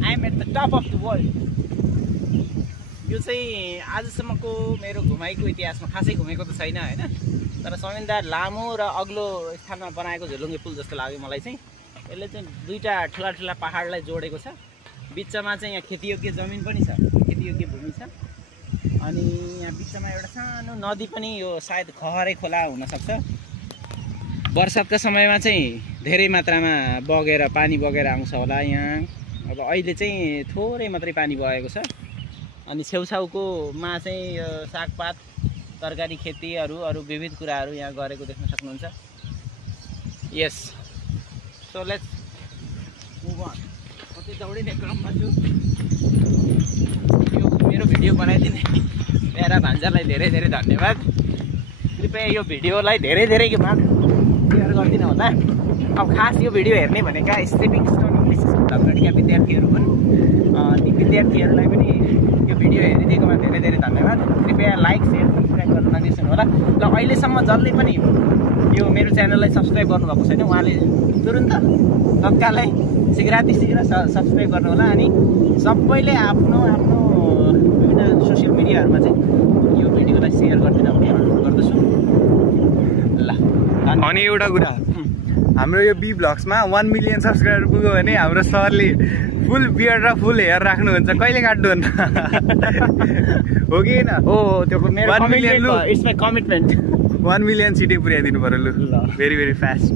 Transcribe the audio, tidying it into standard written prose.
I am at the top of the world. यो चाहिँ आजसम्मको मेरो घुमाइको इतिहासमा खासै घुमेको त छैन हैन, तर समिनदार लामो र अग्लो स्थानमा बनाएको झोलुङ्गे पुल जस्तो लाग्यो मलाई चाहिँ। यसले चाहिँ दुईटा ठुला पहाडलाई जोडेको छ, बिचमा चाहिँ यहाँ खेतीयोग्य जमिन पनि छ, खेतीयोग्य भूमि छ, अनि यहाँ बिचमा एउटा सानो नदी पनि, यो सायद खहरे खोला हुनसक्छ। बर्सातको समयमा चाहिँ धेरै मात्रामा बगेर पानी बगेर आउँछ होला यहाँ। अब अहिले चाहिँ थोरै मात्रै पानी बगेको छ। अनि छेउछाउकोमा चाहिँ यो सागपात, तरकारी खेतीहरू, अरू विविध कुराहरू यहाँ गरेको देख्न सक्नुहुन्छ। यस, सो लेट्स मुभ अन। कति दौडिने क्रममा छु। यो मेरो भिडियो बनाइदिने मेरा भान्जालाई धेरै धेरै धन्यवाद। कृपया यो भिडियोलाई धेरै धेरै सेयर गरिदिनु होला। अब खास यो भिडियो हेर्ने भनेका स्टेपिङ स्टोन इङ्ग्लिस स्कुल धनगढीका विद्यार्थीहरू हुन्। ती विद्यार्थीहरूलाई पनि यो भिडियो हेरिदिएकोमा धेरै धेरै धन्यवाद। कृपया लाइक, सेयर, सब्सक्राइब गर्न नबिर्सनु होला। ल अहिलेसम्म जसले पनि यो मेरो च्यानललाई सब्सक्राइब गर्नुभएको छैन उहाँले तुरुन्त तत्कालै शीघ्र सब्सक्राइब गर्नु होला। अनि सबैले आफ्नो विभिन्न सोसियल मिडियाहरूमा चाहिँ यो भिडियोलाई सेयर गरिदिन भन्ने अनुरोध गर्दछु। ल अनि एउटा कुरा, हाम्रो यो बी ब्लग्समा 1 मिलियन सब्सक्राइबर पुग्यो भने हाम्रो सरले फुल बियर्ड र फुल हेयर राख्नुहुन्छ। कहिले काट्नु अन्त हो कि होइन? हो, त्यो मेरो 1 मिलियन लु, it's my commitment. 1 million city पुर्याइदिनु पर्यो लु, भेरी भेरी फास्ट।